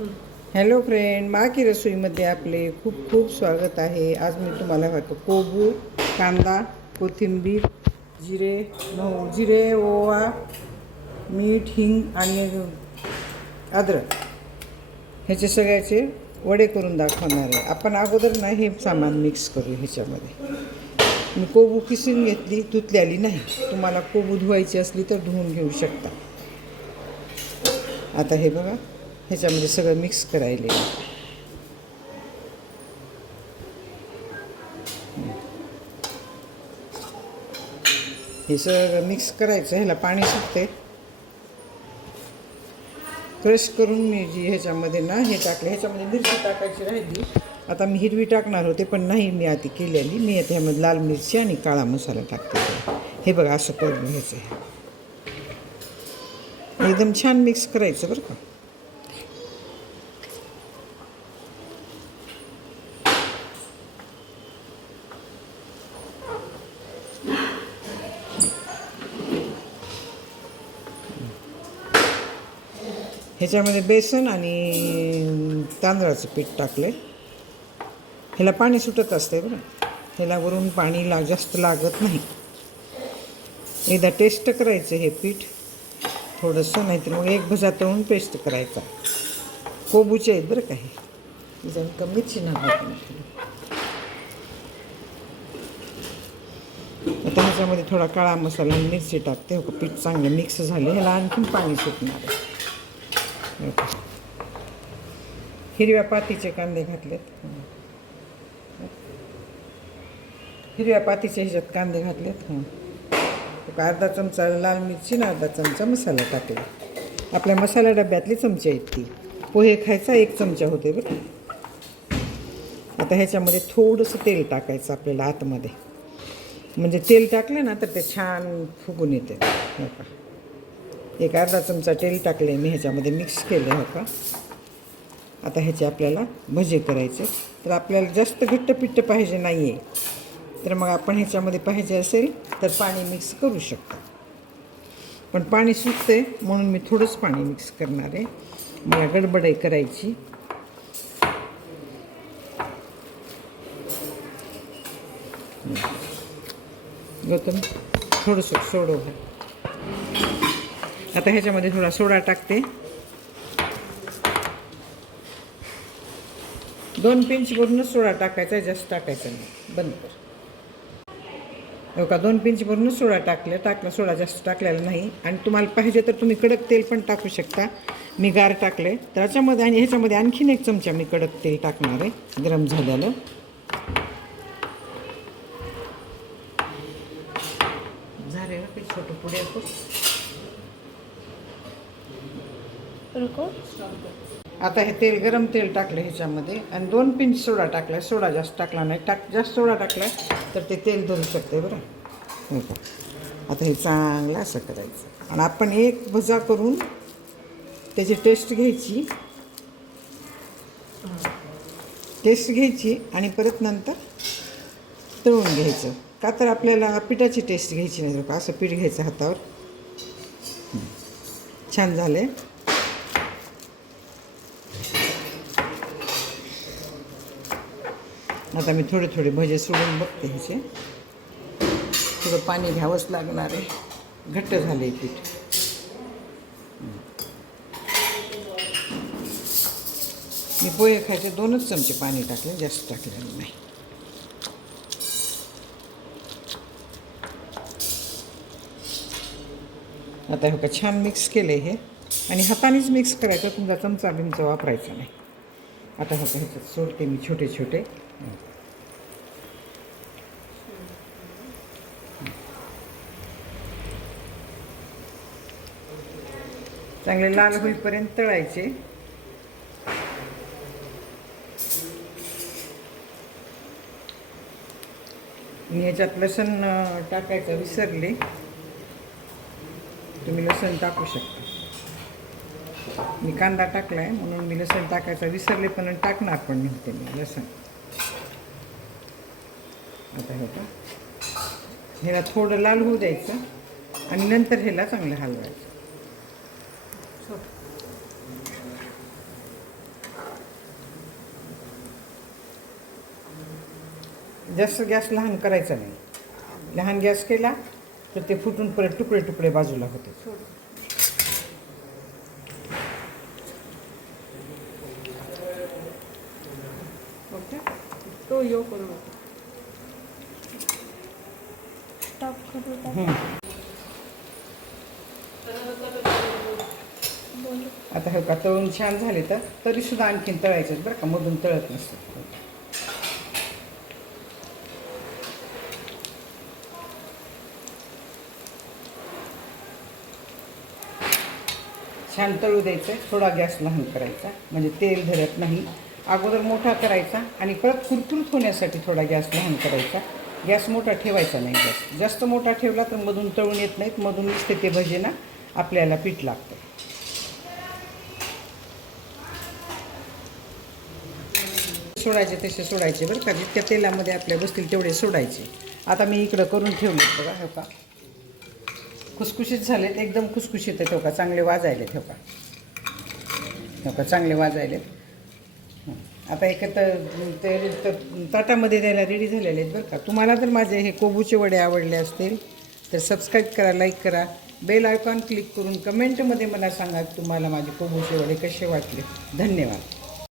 Hello friend माकी रसोईमध्ये आपले खूप खूप स्वागत आहे. आज मी तुम्हाला बघा कोबू कांदा कोथिंबीर जिरे जिरे ओवा मीठ हिंग आणि अद्रक. ह्याचे सगळ्याचे वडे करून दाखवणार आहे. आपण अगोदर ना हे सामान मिक्स करू ह्याच्यामध्ये. मी कोबू किसून घेतली धुतल्याली नाही. तुम्हाला कोबू धुवायची असली तर धुवून घेऊ शकता. आता हे बघा. ह्याच्यामध्ये सगळं मिक्स करायले. हे सगळं मिक्स करायचं ह्याला पाणी सुटते क्रश करून मी जी ह्याच्यामध्ये ना हे टाकले ह्याच्यामध्ये मिरची टाकायची राहिली. आता मी हिरवी टाकणार होते पण नाही मी आधी केलेली. मी आता ह्यामध्ये लाल मिरची आणि काळा मसाला टाकते. हे बघा असं करून घ्यायचं आहे. एकदम छान मिक्स करायचं बरं का. ह्याच्यामध्ये बेसन आणि तांदळाचं पीठ टाकलं ह्याला पाणी सुटत असते बरं. ह्याला वरून पाणी ला जास्त लागत नाही. एकदा टेस्ट करायचं हे पीठ. थोडंसं नाहीतर मग एक भजा तळून पेस्ट करायचा. कोबूचे आहेत बरं का हे. जण कमीची आता ह्याच्यामध्ये थोडा काळा मसाला आणि मिरची टाकते. हो का? पीठ चांगलं मिक्स झाले. ह्याला आणखीन पाणी सुटणार आहे. हिरव्या पातीचे कांदे घातलेत. हिरव्या पातीच्या ह्याच्यात कांदे घातलेत. हां अर्धा चमचा लाल मिरची ना अर्धा चमचा मसाला टाकला. आपल्या मसाला डब्यातली चमचे आहेत ती. पोहे खायचा एक चमचा होते बरं. आता ह्याच्यामध्ये थोडंसं तेल टाकायचं आपल्याला आतमध्ये. म्हणजे तेल टाकलं ना तर ते छान फुगून येते. हो का एक अर्धा चमचा तेल टाकले मी ह्याच्यामध्ये मिक्स केलं होतं आता ह्याचे आपल्याला भजे करायचे तर आपल्याला जास्त घट्ट पिट्ट पाहिजे नाही आहे तर मग आपण ह्याच्यामध्ये पाहिजे असेल तर पाणी मिक्स करू शकतो. पण पाणी सुटते म्हणून मी थोडंच पाणी मिक्स करणार आहे. मला गडबड करायची. गौतम थोडंसं सोडव. आता ह्याच्यामध्ये थोडा सोडा टाकते. दोन पिंच भरूनच सोडा टाकायचा जास्त टाकायचा नाही. बंद कर. हो का? दोन पिंच भरूनच सोडा टाकल्या टाकला सोडा जास्त टाकलेला नाही. आणि तुम्हाला पाहिजे तर तुम्ही कडक तेल पण टाकू शकता. मी गार टाकले तर ह्याच्यामध्ये आणि ह्याच्यामध्ये आणखीन एक चमचा मी कडक तेल टाकणार आहे. गरम झाल्यानं झाले ना छोटं पुढे रुको आता हे तेल गरम तेल टाकलं ह्याच्यामध्ये आणि दोन पिंच सोडा टाकला सोडा जास्त टाकला नाही. टाक जास्त सोडा टाकला तर ते तेल धरू शकते बरं. हो का आता हे चांगलं असं करायचं. आणि आपण एक भजा करून त्याची टेस्ट घ्यायची. टेस्ट घ्यायची आणि परत नंतर तळून घ्यायचं. का तर आपल्याला पिठाची टेस्ट घ्यायची नाही का असं पीठ घ्यायचं हातावर. छान झालं आहे आता मी थोडे थोडे भजे सोडून बघते ह्याचे. थोडं पाणी घ्यावंच लागणार आहे. घट्ट झाले पीठ. मी पोहे खायचे दोनच चमचे पाणी टाकले जास्त टाकलेलं नाही. आता हे का छान मिक्स केलं हे. आणि हातानेच मिक्स करायचं तुमचा चमचा बिमचा वापरायचा नाही. आता हो ह्याच्यात सोडते मी छोटे छोटे. चांगले लाल होईपर्यंत तळायचे. मी ह्याच्यात लसण टाकायचं विसरले. तुम्ही लसण टाकू शकता. मी कांदा टाकला आहे म्हणून मी लसण टाकायचा विसरले पण टाकणार पण नव्हते मी लसण. आता हे का ह्याला थोडं लाल होऊ द्यायचं आणि नंतर ह्याला चांगलं हलवायचं. जास्त गॅस लहान करायचा नाही. लहान गॅस केला तर ते फुटून परत तुकडे तुकडे बाजूला होते. तो यो करू नका स्टॉप करू. हं. आता हे का तळून छान झाले तर तरी सुद्धा आणखीन तळायचं बरं का मधून तळत नसतं छान तळू द्यायचं थोडा गॅस लहान करायचा म्हणजे तेल धरत नाही अगोदर मोठा करायचा आणि परत कुरकुरीत होण्यासाठी थोडा गॅस लहान करायचा. गॅस मोठा ठेवायचा नाही गॅस जास्त मोठा ठेवला तर मधून तळून येत नाहीत मधून नुसते ते भजेना आपल्याला पीठ लागतं. सोडायचे तसे सोडायचे बरं का. जितक्या तेलामध्ये आपल्या बसतील तेवढे सोडायचे. आता मी इकडं करून ठेवले बघा हो का खुसखुशीत झालेत. एकदम खुसखुशीत आहेत हो का चांगले वाजायलेत हो का हो का चांगले वाजायलेत. आता एक तर ते ताटामध्ये द्यायला रेडी झालेले आहेत बरं का. तुम्हाला जर माझे हे कोबूचे वडे आवडले असतील तर सबस्क्राईब करा लाईक करा. बेल आयकॉन क्लिक करून कमेंटमध्ये मला सांगा तुम्हाला माझे कोबूचे वडे कसे वाटले. धन्यवाद.